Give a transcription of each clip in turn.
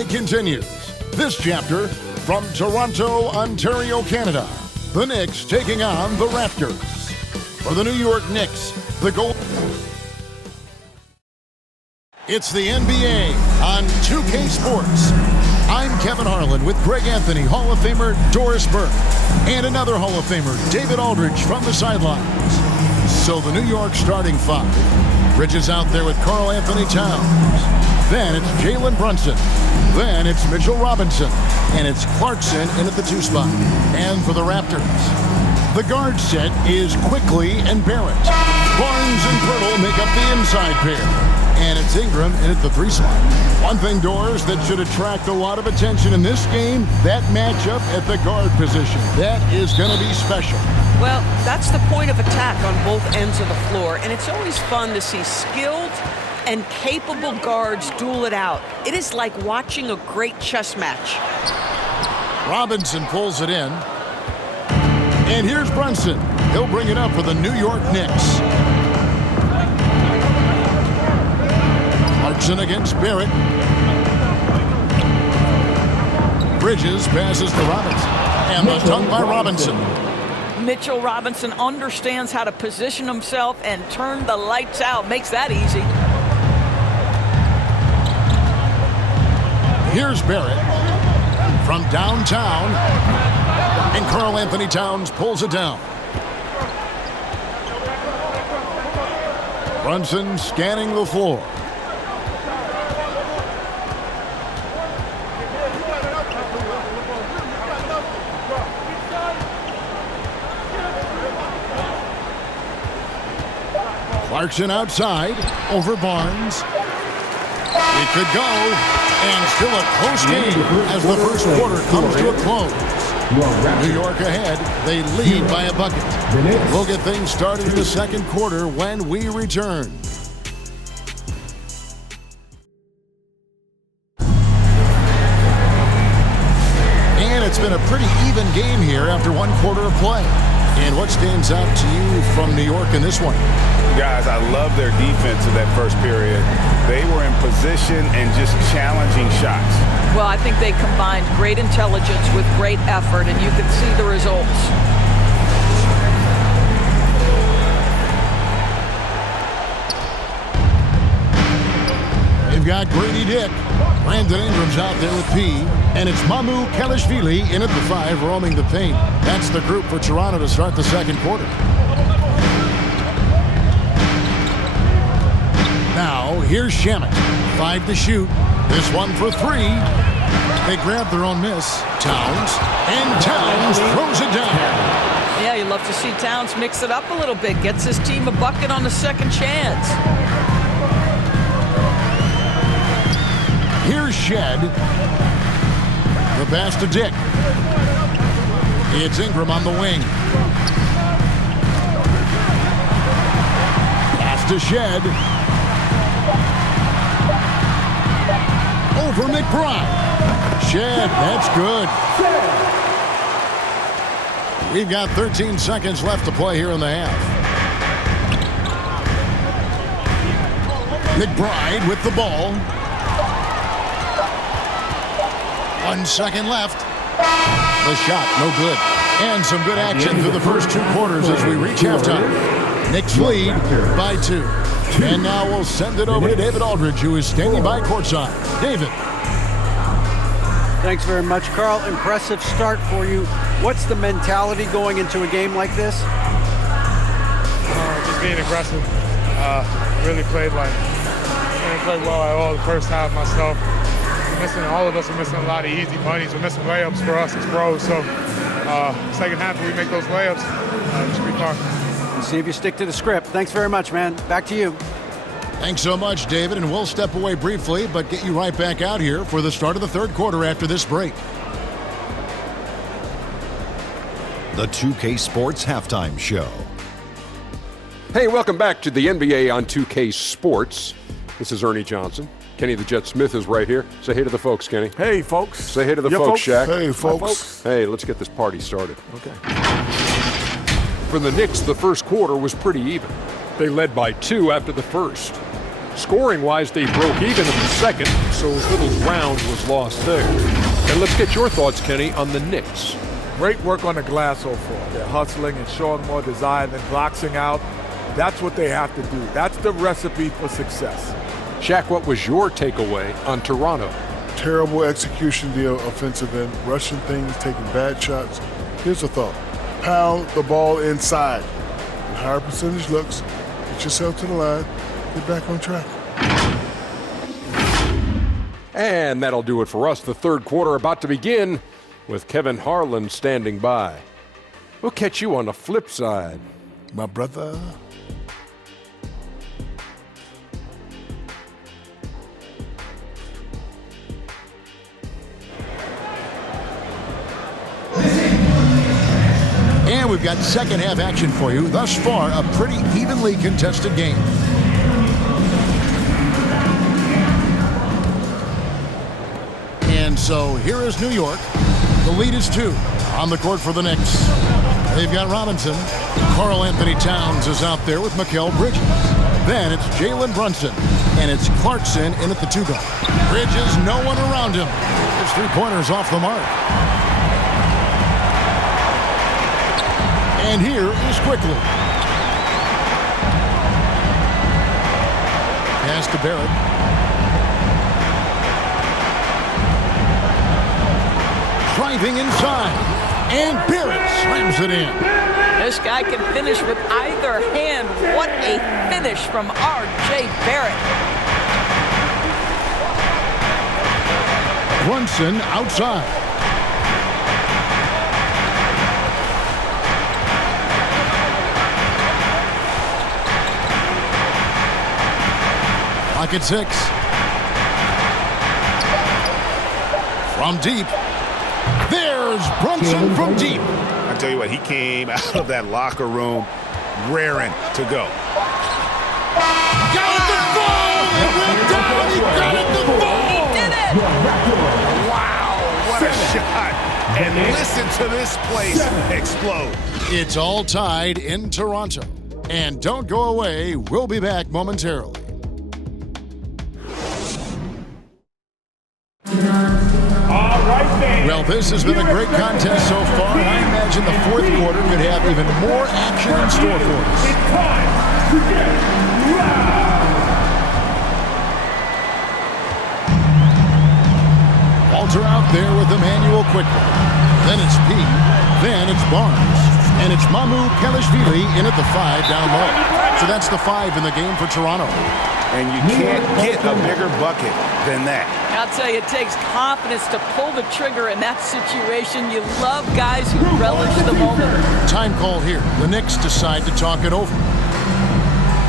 story continues. This chapter from Toronto, Ontario, Canada. The Knicks taking on the Raptors. For the New York Knicks, the goal. It's the NBA on 2K Sports. I'm Kevin Harlan with Greg Anthony, Hall of Famer Doris Burke, and another Hall of Famer, David Aldridge, from the sidelines. So the New York starting five. Bridges out there with Karl Anthony Towns. Then it's Jalen Brunson. Then it's Mitchell Robinson. And it's Clarkson in at the 2 spot. And for the Raptors, the guard set is Quickley and Barrett. Barnes and Pirtle make up the inside pair. And it's Ingram in at the 3 slot. One thing, Doors, that should attract a lot of attention in this game, that matchup at the guard position. That is going to be special. Well, that's the point of attack on both ends of the floor, and it's always fun to see skilled and capable guards duel it out. It is like watching a great chess match. Robinson pulls it in. And here's Brunson. He'll bring it up for the New York Knicks. Clarkson against Barrett. Bridges passes to Robinson. And the dunk by Robinson. Mitchell Robinson understands how to position himself and turn the lights out. Makes that easy. Here's Barrett from downtown. And Karl Anthony Towns pulls it down. Brunson scanning the floor. Clarkson outside, over Barnes. It could go, and still a close game as the first quarter comes to a close. New York ahead, they lead by a bucket. We'll get things started in the second quarter when we return. And it's been a pretty even game here after 1 quarter of play. And what stands out to you from New York in this one? Guys, I love their defense in that first period. They were in position and just challenging shots. Well, I think they combined great intelligence with great effort, and you can see the results. They've got Grady Dick. Brandon Ingram's out there with P. And it's Mamu Kalashvili in at the 5, roaming the paint. That's the group for Toronto to start the second quarter. Now, here's Shamet. 5 to shoot. This one for 3. They grab their own miss. Towns. And Towns throws it down. Yeah, you love to see Towns mix it up a little bit. Gets his team a bucket on the second chance. Here's Shed. The pass to Dick. It's Ingram on the wing. Pass to Shed. Over McBride. Shed, that's good. We've got 13 seconds left to play here in the half. McBride with the ball. 1 second left. The shot, no good. And some good action through the first 2 quarters as we reach halftime. Knicks lead by 2. And now we'll send it over to David Aldridge, who is standing by courtside. David. Thanks very much, Karl. Impressive start for you. What's the mentality going into a game like this? Just being aggressive. Really played well at all the first half myself. All of us are missing a lot of easy bunnies. We're missing layups for us as pros. So second half, if we make those layups, it should be fun. We'll see if you stick to the script. Thanks very much, man. Back to you. Thanks so much, David. And we'll step away briefly, but get you right back out here for the start of the third quarter after this break. The 2K Sports Halftime Show. Hey, welcome back to the NBA on 2K Sports. This is Ernie Johnson. Kenny the Jet Smith is right here. Say hey to the folks, Kenny. Hey, folks. Say hey to the folks, Shaq. Hey, folks. Hey, let's get this party started. Okay. For the Knicks, the first quarter was pretty even. They led by 2 after the first. Scoring-wise, they broke even in the second, so little ground was lost there. And let's get your thoughts, Kenny, on the Knicks. Great work on the glass so far. They're hustling and showing more desire than boxing out. That's what they have to do. That's the recipe for success. Shaq, what was your takeaway on Toronto? Terrible execution deal, offensive end, rushing things, taking bad shots. Here's a thought. Pound the ball inside. And higher percentage looks, get yourself to the line, get back on track. And that'll do it for us. The third quarter about to begin with Kevin Harlan standing by. We'll catch you on the flip side. My brother. And we've got second half action for you. Thus far, a pretty evenly contested game. And so here is New York. The lead is 2 on the court for the Knicks. They've got Robinson. Karl Anthony Towns is out there with Mikal Bridges. Then it's Jalen Brunson. And it's Clarkson in at the 2 guard. Bridges, no one around him. His 3-pointers off the mark. And here is Quickley. Pass to Barrett. Driving inside. And Barrett slams it in. This guy can finish with either hand. What a finish from R.J. Barrett. Brunson outside. Clock at 6. From deep. There's Brunson from deep. I tell you what, he came out of that locker room raring to go. Got it the ball! It went down! He got it the ball! He did it! Wow, what a shot. And listen to this place explode. It's all tied in Toronto. And don't go away. We'll be back momentarily. Well, this has been a great contest so far, and I imagine the fourth quarter could have even more action in store for us. It's time to get loud. Walter out there with Immanuel Quickley. Then it's P. Then it's Barnes. And it's Mamu Kelishvili in at the 5 down low. So that's the 5 in the game for Toronto. And you can't get a bigger bucket than that. I'll tell you, it takes confidence to pull the trigger in that situation. You love guys who relish the moment. Time call here. The Knicks decide to talk it over.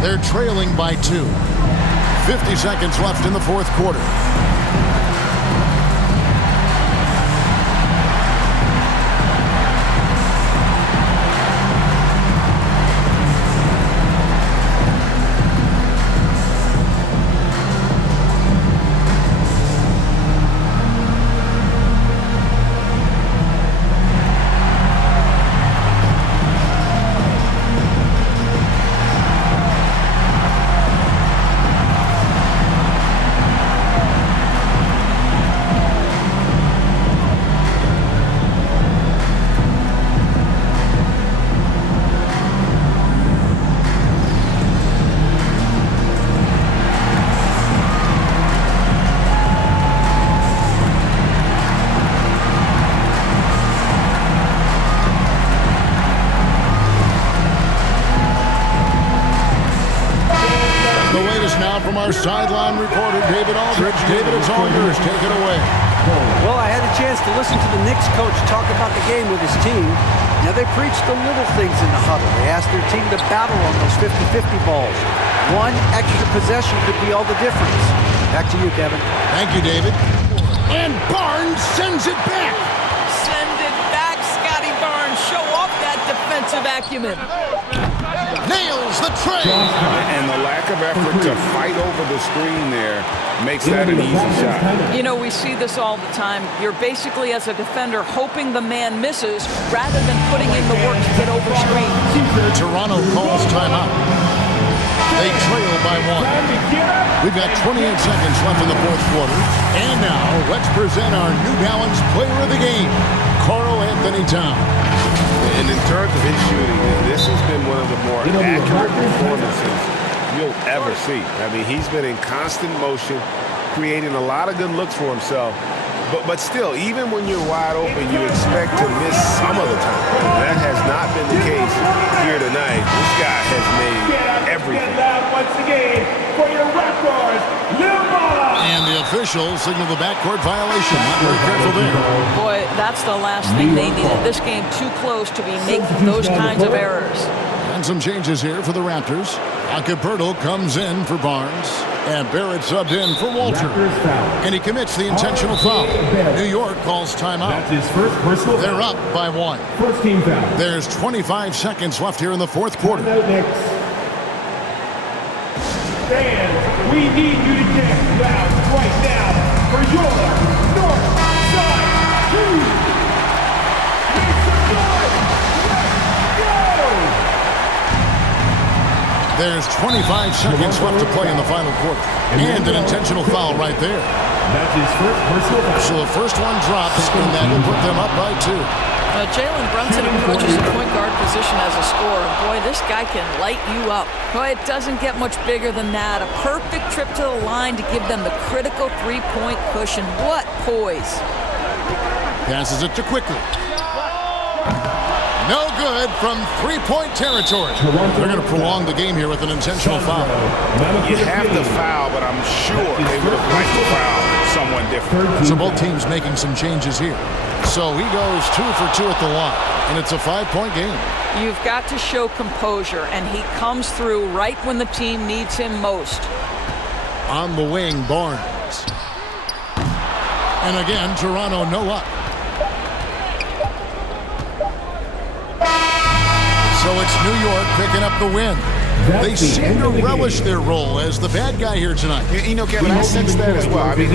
They're trailing by 2. 50 seconds left in the fourth quarter. From our sideline reporter, David Aldridge. David, it's all yours. Take it away. Well, I had a chance to listen to the Knicks coach talk about the game with his team. Now, they preached the little things in the huddle. They asked their team to battle on those 50-50 balls. One extra possession could be all the difference. Back to you, Kevin. Thank you, David. And Barnes sends it back. Send it back, Scotty Barnes. Show off that defensive acumen. Nails the tray. And the lack of effort to fight over the screen there makes that an easy shot. You know, we see this all the time. You're basically, as a defender, hoping the man misses rather than putting in the work to get over screens. Toronto calls timeout. They trail by 1. We've got 28 seconds left in the fourth quarter. And now, let's present our New Balance player of the game, Karl Anthony Towns. And in terms of his shooting, this has been one of the more accurate performances you'll ever see. I mean, he's been in constant motion, creating a lot of good looks for himself. But still, even when you're wide open, you expect to miss some of the time. That has not been the case here tonight. This guy has made everything. Once again for your Raptors, and the officials signal the backcourt violation. Not very careful there. Boy, that's the last thing they needed. This game too close to be making those kinds of errors. And some changes here for the Raptors. Acapurdo comes in for Barnes. And Barrett subbed in for Walter. And he commits the intentional foul. New York calls timeout. That's his first personal foul. They're up by 1. First team foul. There's 25 seconds left here in the fourth quarter. Fans, we need you to get loud right now for your North Side 2. Make some noise. Let's go! There's 25 seconds left to play in the final quarter. And an intentional foul right there. That's his first personal foul. So the first one drops, and that will put them up by 2. Jalen Brunson approaches the point guard position as a scorer. Boy, this guy can light you up. Boy, it doesn't get much bigger than that. A perfect trip to the line to give them the critical three-point cushion. What poise. Passes it to Quickley. No good from three-point territory. They're going to prolong the game here with an intentional foul. You have to foul, but I'm sure they would have liked to foul someone different. So both teams making some changes here. So he goes 2 for 2 at the line, and it's a 5-point game. You've got to show composure, and he comes through right when the team needs him most. On the wing, Barnes. And again, Toronto no up. So it's New York picking up the win. They seem to relish their role as the bad guy here tonight. You know, Kevin, I sense that as well. I mean,